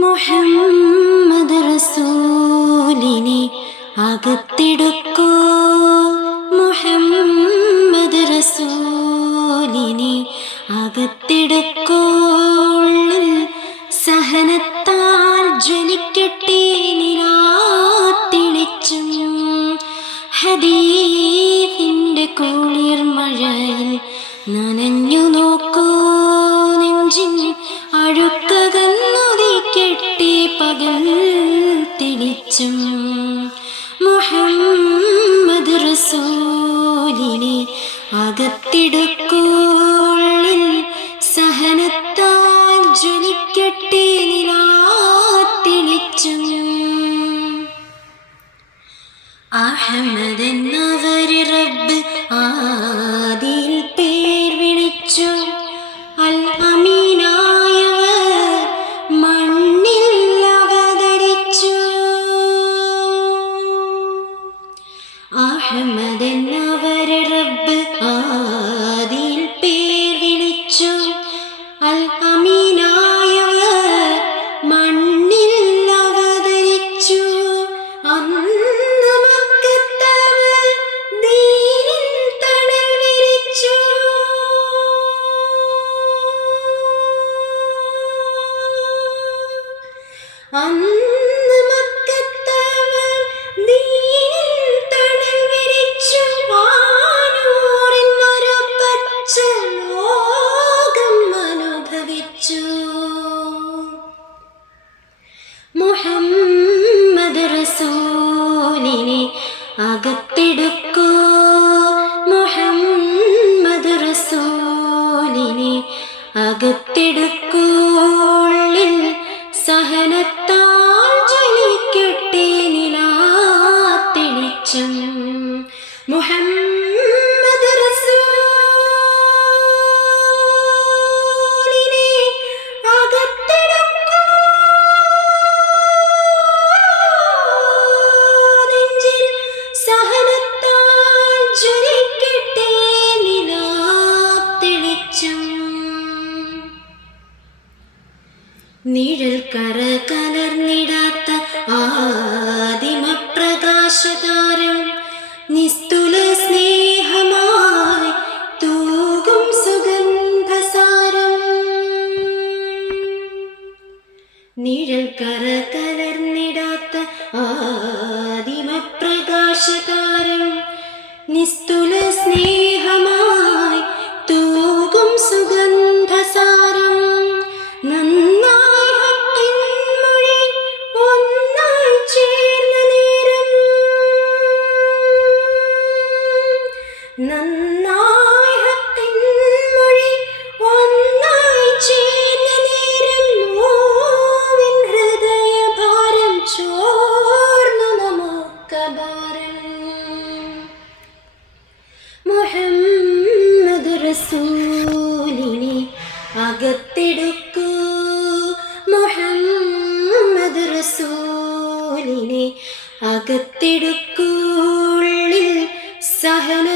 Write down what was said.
മുഹമ്മദ് റസൂലിനെ അകത്തെടുക്കൂ, മുഹമ്മദ് റസൂലിനെ അകത്തെടുക്കൂ. ഉള്ളിൽ സഹനത്താൽ ജ്വലിക്കട്ടെ നിലാത്തെളിച്ചം. ഹദീസിന്റെ കുളിർ മഴയിൽ നനഞ്ഞു നോക്കൂ, നെഞ്ചിൻ അഴുക്കകന്നുദിക്കട്ടെ പകൽ തെളിച്ചം. മുഹമ്മദ് റസൂലിനെ അകത്തെടുക്കൂ, ഉള്ളിൽ സഹനത്താൽ ജ്വലിക്കട്ടെ നിലാത്തെളിച്ചം. അഹമ്മദ് എന്നവര് റബ്ബ് ആദിയിൽ പേർ വിളിച്ചു. അൽ അമീനായവർ മണ്ണിൽ അവതരിച്ചു. അഹമ്മദ് എന്നവര് റബ്ബ് ആദിയിൽ പേർ വിളിച്ചു. അൽ അമീനായവർ മണ്ണിൽ അവതരിച്ചു. അന്ന് മക്കത്തവർ ദീനിൻ തണൽ വിരിച്ചു. അന്ന് മക്കത്തവർ ദീനിൻ തണൽ വിരിച്ചു. വാനൂറിൻ മരപ്പച്ച ലോകം അനുഭവിച്ചു. മുഹമ്മദ് റസൂലിനെ അകത്തെടുക്കൂ, മുഹമ്മദ് റസൂലിനെ അകത്തെടുക്കൂ. ഉള്ളിൽ സഹനത്താൽ ജ്വലിക്കട്ടെ നിലാത്തെളിച്ചം. മുഹമ്മദ് റസൂലിനെ അകത്തെടുക്കൂ, നെഞ്ചിൽ സഹനത്താൽ ജ്വലിക്കട്ടെ നിലാത്തെളിച്ചം. നിഴൽ കര കലർന്നിടാത്ത ആദിമപ്രകാശതാരം, നിസ്തുല സ്നേഹമായി തൂകും സുഗന്ധസാരം. നിഴൽ കര കലർന്നിടാത്ത ആദിമപ്രകാശതാരം, നിസ്തുല സ്നേഹമായി തൂകും സുഗന്ധസാരം. നന്നായി ഹക്കിൻ മൊഴി ഒന്നായി ചേർന്ന നേരം, നന്നായി ഹക്കിൻ മൊഴി ഒന്നായി ചേർന്ന നേരം, നോവിൻ ഹൃദയഭാരം ചോർന്നു നമുക്കഭാരം. മുഹമ്മദ് റസൂലിനെ അകത്തെടുക്കൂ, മുഹമ്മദ് റസൂലിനെ അകത്തെടുക്കൂ. ഉള്ളിൽ സഹന